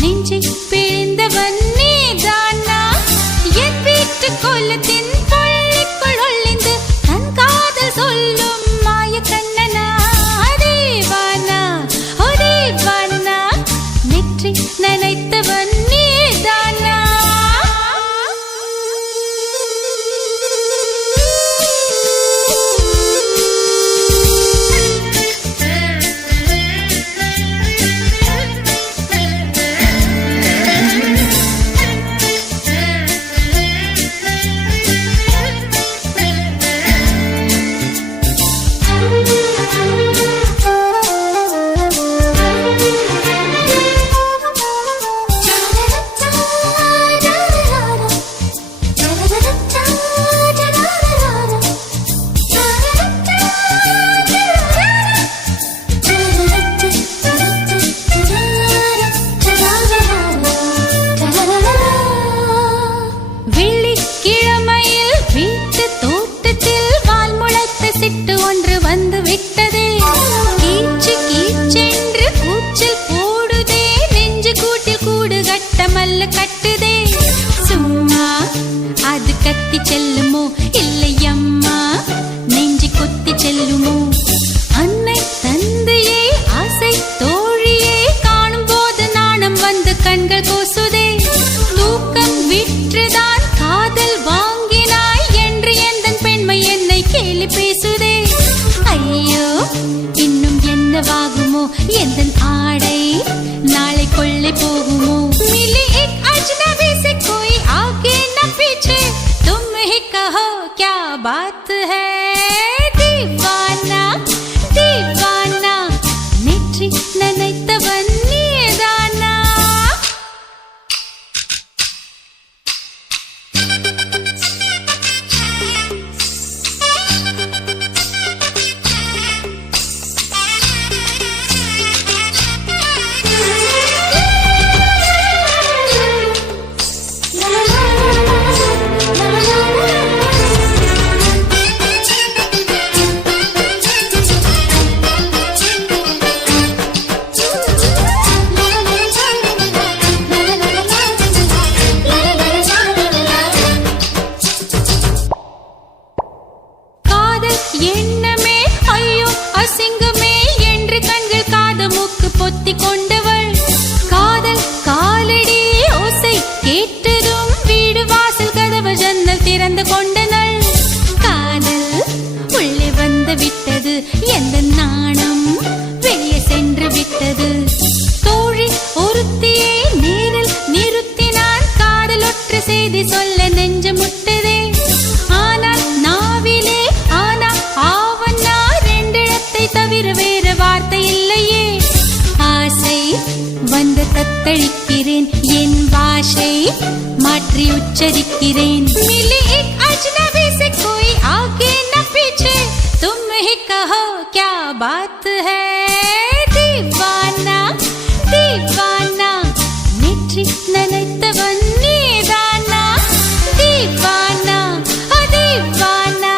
நெஞ்சை பிழிந்தவன் நீதானா. என் வீட்டு கோலத்தின் பள்ளிக்குள் ஒளிந்து தன் காதல் சொல்லும் மாய கண்ணனா. தீவானா ஹோ தீவானா நெற்றி நனைத்தவன் நீதானா. வெள்ளிக்கிழமையில் வீட்டு தோட்டத்தில் வால் முளைத்த சிட்டு ஒன்று வந்து விட்டதே. கீச்சு கீச்சென்று கூச்சல் போடுதே, நெஞ்சு கூட்டில் கூடு கட்ட மல்லு கட்டுதே. சும்மா அது கத்தி செல்லுமோ இல்லை அம்மா நெஞ்சு கொத்தி செல்லுமோ. அன்னை தந்தையே ஆசை தோழியே காணும் போது நாணம் வந்து கண்கள் கூசுதே. தூக்கம் விற்றுதான் காதல் வாங்கினாய் என்று எந்தன் பெண்மை என்னை கேலி பேசுதே. ஐயோ இன்னும் என்னவாகுமோ எந்தன் ஆடை நாளை கொள்ளை போகுமோ. मिली एक अजनबी से कोई आगे न पीछे, तुम ही कहो क्या बात है. दीवाना दीवाना நெற்றி நனைத்தவன் நீதானா. காதல் எண்ணமே ஐயோ அசிங்கமே என்று கண்கள் காது மூக்கு பொத்தி கொண்டவள். காதல் காலடி ஓசை கேட்டதும் வீடு வாசல் கதவு ஜன்னல் திறந்து கொண்டனள். காதல் உள்ளே வந்து விட்டது, எந்த நாணம் வெளியே சென்று விட்டது. தோழி ஒருத்தியை நேரில் நிறுத்தினான், காதல் ஒற்று செய்தி சொல்ல நெஞ்சு முட்டதே. ஆனால் நாவிலே ஆனா ஆவன்னா ரெண்டிடத்தை தவிர வேறு வார்த்தை இல்லையே. ஆசை வந்து தத்தளிக்கிறேன், என் பாஷை மாற்றி உச்சரிக்கிறேன். मिली एक अजनबी से कोई आगे न पीछे, तुम ही कहो क्या बात है. दीवाना दीवाना நெற்றி நனைத்தவன் நீதானா. தீவானா தீவானா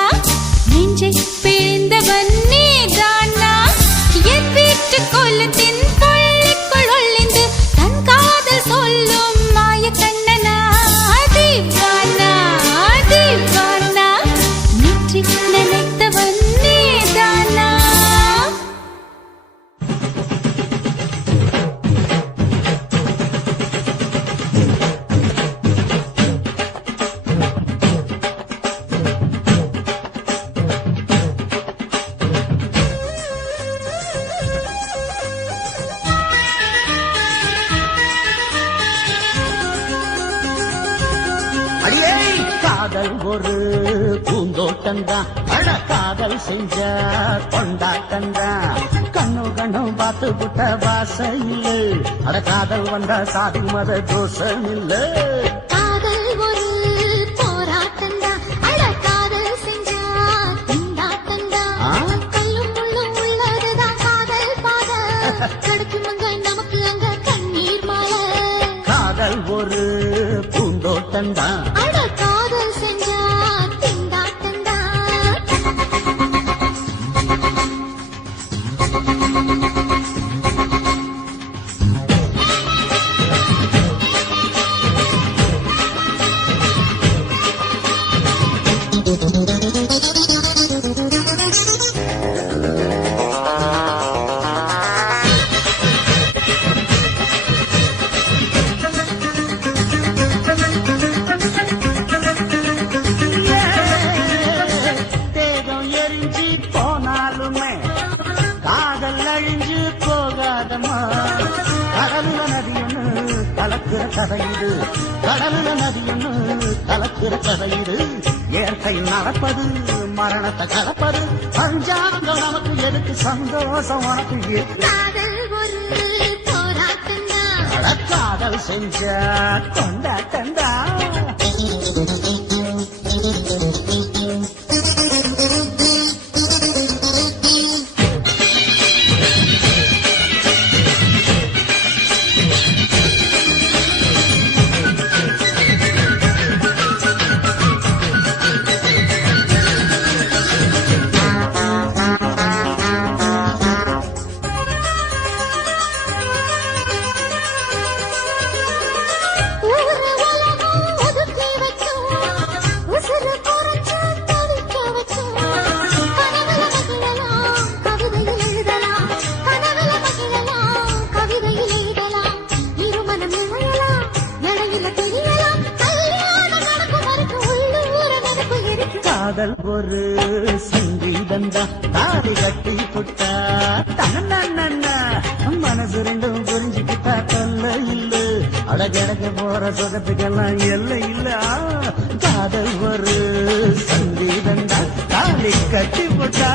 நெஞ்சை பிழிந்தவன் நீதானா. என் வீட்டு கோலத்தின் பள்ளிக்குள் ஒளிந்து தன் காதல் சொல்லும் மாய கண்ணனா. தீவானா தீவானா நெற்றி நனைத்தவன் நீதானா. பூந்தோட்டந்தான் அழ காதல் செஞ்ச கொண்டாட்டந்தான் கண்ணு கண்ணு பார்த்து புட்ட வாசம் இல்ல அட காதல் வந்தா சாதி மத தோஷம் இல்ல காதல் ஒரு போராட்டம்தான் அட காதல் செஞ்சா திண்டாட்டம்தான் கல்லும் முள்ளும் உள்ளதுதான் காதல் பாத கிடைக்குமங்க நமக்கு அங்க கண்ணீர் மாலை காதல் ஒரு பூந்தோட்டந்தான் அட காதல் செஞ்சா திண்டாட்டம்தான் தேகம் எரிஞ்சு போனாலுமே காதல் அழிஞ்சு போகாதமா கடலுல நதி ஒண்ணு கலக்கிற கதையுது கடலுல நதி ஒண்ணு கலக்கிற கதையுது இயற்கை நடப்பது மரணத்தை கலப்பது பஞ்சாங்கம் நமக்கு எதுக்கு சந்தோஷம் உனக்கு இருக்கு காதல் ஒரு போராட்டம்தான் அட காதல் செஞ்ச கொண்டாட்டந்தா ஊரு உலகம் ஒதுக்கி வச்சோம் உசுறு குறைச்சு தவிக்க வச்சோம் கனவுல மகிழலாம் கவிதையில் எழுதலாம் கனவுல மகிழலாம் கவிதையில் எழுதலாம் இருமனம் இணையலாம் நடையில தெரியலாம் கல்யாணம் நடக்கும் வரைக்கும் உள்ளூர நினைப்பு இருக்கு காதல் ஒரு சங்கீதந்தா தாடி கட்டி புட்டா தன்னா மனசு ரெண்டும் புரிஞ்சுக்கிட்டா தொல்ல இல்ல அடகடக்க போற சுகத்துக்கெல்லாம் எல்லை இல்ல காதல் ஒரு சங்கீதந்தா தாடி கட்டி புட்டா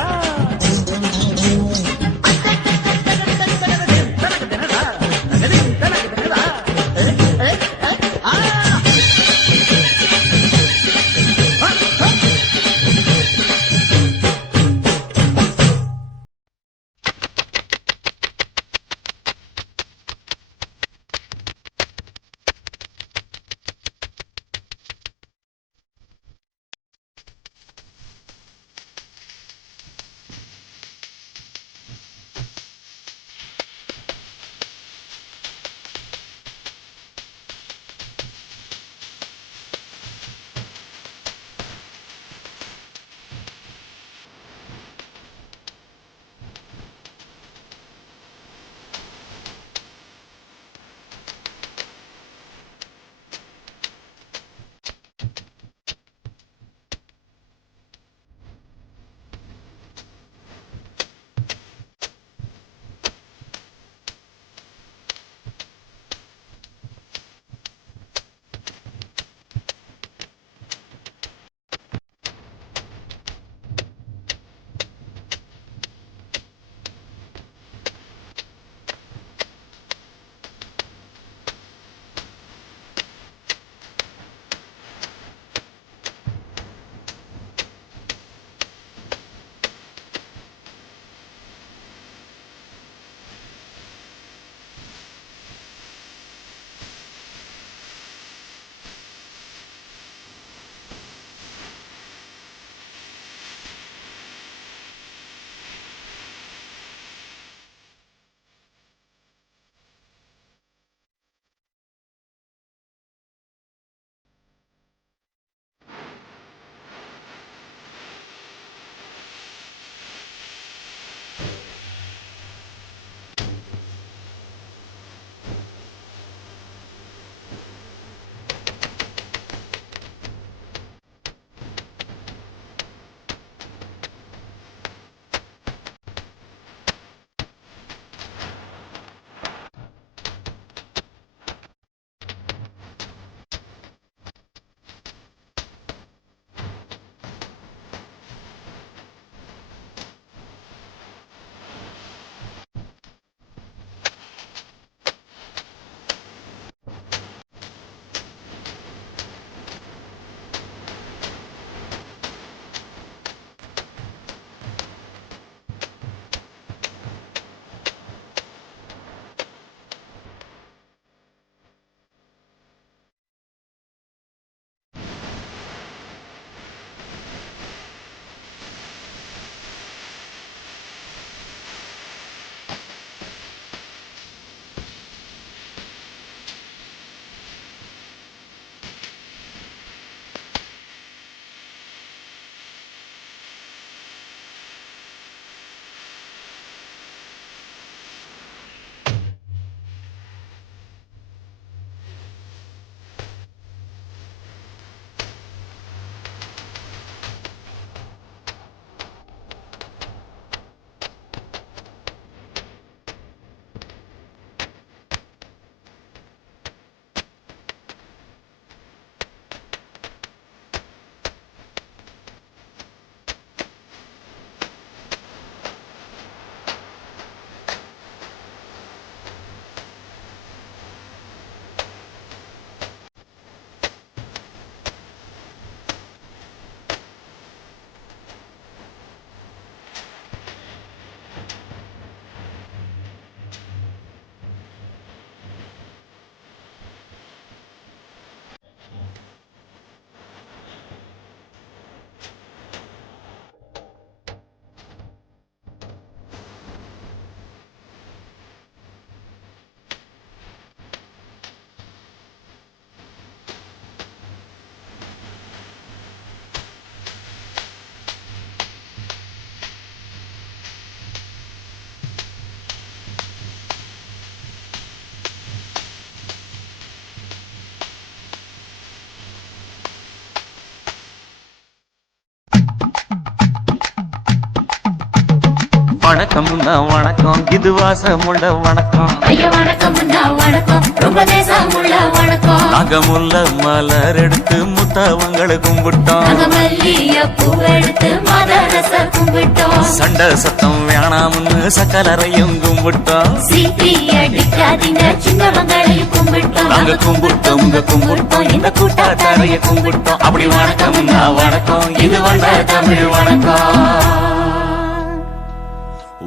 வணக்கம்னா வணக்கம் இது வாசமுள்ள வணக்கம் ஐயா வணக்கம் வணக்கம் ரொம்ப தேசமுள்ள வணக்கம் நாங்க முல்ல மலர் எடுத்து முத்தவங்களை கும்பிட்டோம் நாங்க மல்லிய பூ எடுத்து மதரச கும்பிட்டோம் சண்டை சத்தம் வேணாம்னு சக்கலரையும் கும்பிட்டோம் சீட்டி அடிக்காதீங்க சின்னவங்களையும் கும்பிட்டோம் நாங்க கும்பிட்டோம் உங்க கும்பிட்டோம் இந்த கூட்டாத்தாரைய கும்பிட்டோம் அப்படி வணக்கம்னா வணக்கம் இது வந்த தமிழ் வணக்கம்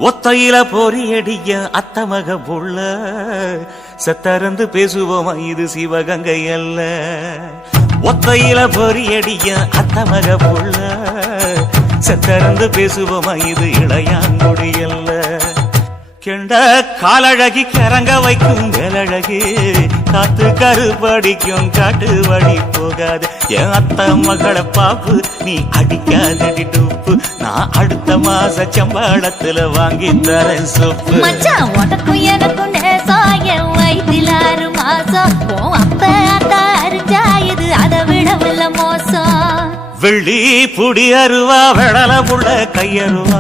ஒத்தையில பொறியடிய அத்தமக புள்ள செத்தறந்து பேசுவோமா இது சிவகங்கை அல்ல ஒத்தையில பொறியடிய அத்தமக புள்ள செத்தறந்து பேசுவோமா இது இளையாங்குடி அல்ல கெண்ட காலழகி கிறங்க வைக்கும் வேலழகி காத்து கருப்படிக்கும் காட்டு வழி போகாது என் அத்த மகளை பாப்பு நீ அடிக்காதடி டூப்பு நான் அடுத்த மாச சம்பளத்துல வாங்கி தரேன் சொப்பு மச்சான் உனக்கும் எனக்கும் நேசம் என் வயிற்றில் 6 மாசம் ஓ அப்ப அத்தா அரிஞ்சா இது அதை விடவில்ல மோசம் வெள்ளி புடி அருவா வெடல புள்ள கையருவா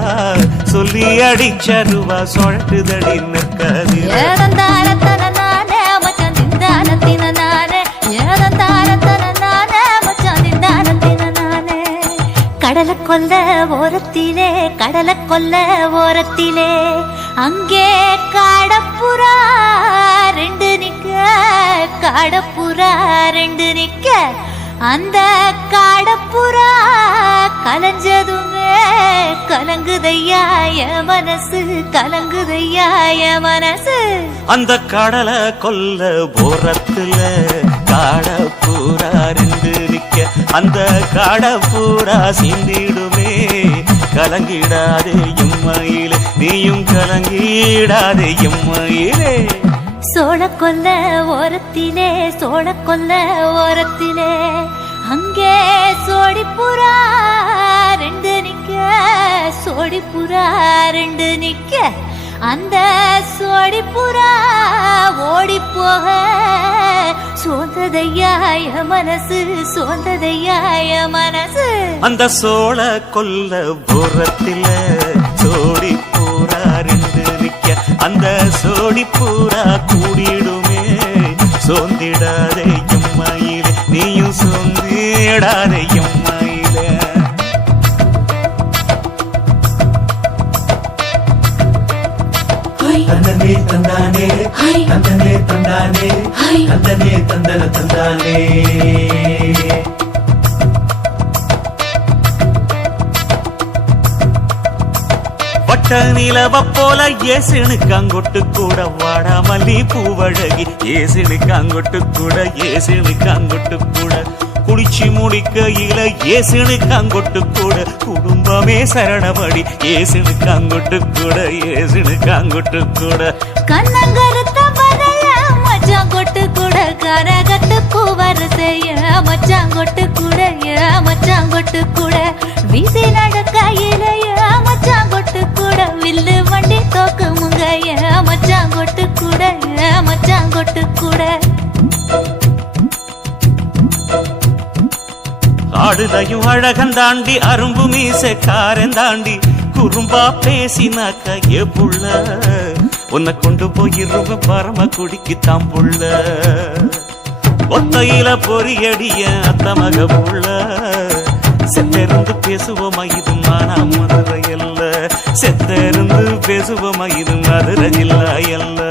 சொல்லி அடிச்சருவா சொழட்டுதடி நிற்காது ஏதந்தாரத்தன நானே மச்சான் திந்தானத்தின நானே ஏதந்தாரத்தன நானே மச்சான் திந்தானத்தின நானே கடலை கொல்ல ஓரத்திலே அங்கே காடப்புறா ரெண்டு நிக்க அந்த காடப்புறா கலஞ்சதுமே கலங்குதையா என் மனசு அந்த கடலை கொல்ல போரத்துல காடப்பூரா ரெண்டு நிக்க அந்த காடப்பூரா சிந்திடுமே கலங்கிடாதே எம்மையிலே நீயும் கலங்கிடாதே எம்மையிலே சோழக்கொல்ல ஓரத்திலே அங்கே சோடிப்புறா ரெண்டு நிக்க அந்த சோடிப்புறா ஓடி போக சோந்ததையாய மனசு அந்த சோழ கொல்ல போரத்தில சோடி பூரா ரெண்டு நிக்க அந்த சோடி பூரா கூடிடுமே சோந்திடாதே எம்மையிலே நீயும் சோந்திடாதே எம்மையிலே தந்தனே தந்தானே தந்தனே தந்தானே தந்தனே தந்தன தந்தானே வட்ட நிலவ போல ஏசுனுக்கு அங்கொட்டு கூட வாடாமல்லி பூவழகி ஏசுனுக்கு அங்கொட்டு கூட குளிச்சு முடிக்கையில ஏசுனுக்கு அங்கொட்டு கூட குடும்பமே சரணபடி ஏசுனுக்கு அங்கொட்டு கூட கண்ணங்கருத்த வரைய மச்சான் கொட்டு கூட கரகட்டு கூவரசைய மச்சான் கொட்டு கூட வீசி நடக்கையிலைய மச்சான் கொட்டு கூட வில்லு வண்டி தோக்கு முங்கைய மச்சான் கொட்டு கூட ஆடுதையும் அழகந்தாண்டி அரும்பு மீசக்காரந்தாண்டி குறும்பா பேசினாக்க ஏ புள்ள உன்னை கொண்டு போயிருவ பரம குடிக்கு தாம்புள்ள ஒத்தையில பொறியடிய அத்தமக புள்ள செத்திருந்து பேசுவோமா இது மானா மதுரை அல்ல செத்திருந்து பேசுவோமா இது மதுரை இல்ல